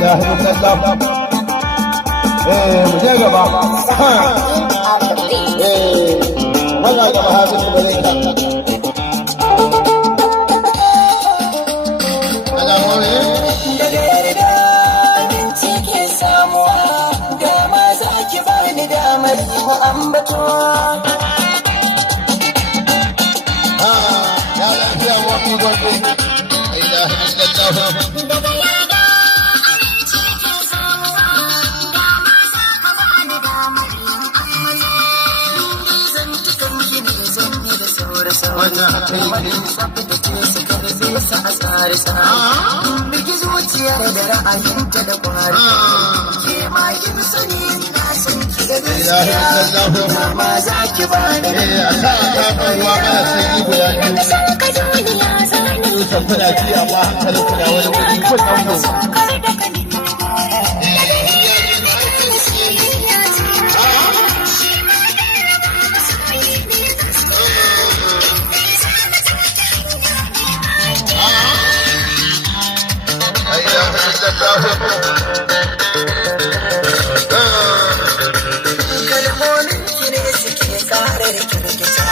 ilaha illallah mu je gaba maza gaba hafiz bare ka daga hore daga yarda abinci ke samuwa dama za ki bani damar mu ambato ya lafiya wa ku gobe la ilaha illallah daga yarda abinci ke samuwa dama za ka bani damar mu ambato zan tukan gini zan yi da saura wani tsaftace su karbe su a tsare-tsare bigi zuciyar da ra'ayinta da kwari ke ma kin sani na san ki da gaskiya dama za ki bani aka ruwa kana sai yi guda biyu ka duniya zani san kuna ji amma hankalin ku da wani wuri kun dan mu kalmomin ki ne suke kare rikirkita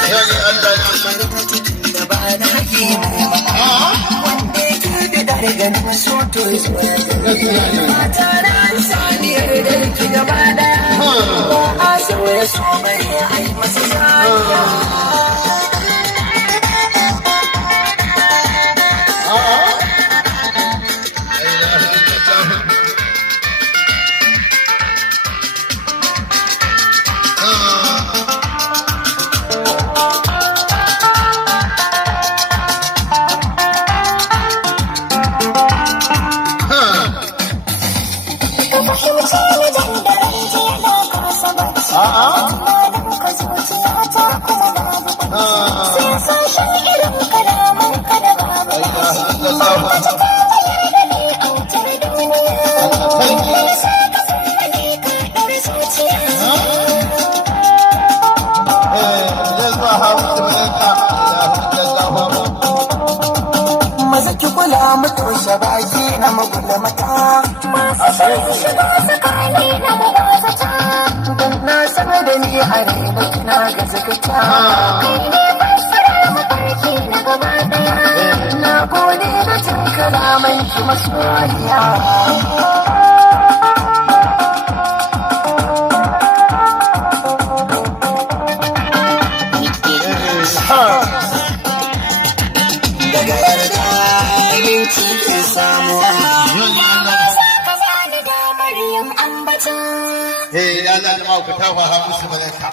da ba na yi wanda ya ke da ganin so to mata na saniyar da ki gaba daya ba a sauya so bari a yi masa zaniya maza ki kula mu toshe baki na magula mata a sarki shiga tsakani na magazata don na san da ni a raina kina ga zakata kai ne fassara mafarki na gaba daya na gode da jin kalaman ki masoyiya daga yarda abinci ke samuwa ka ba da damar yin ambata ya lalama ku tafa ha musu malaka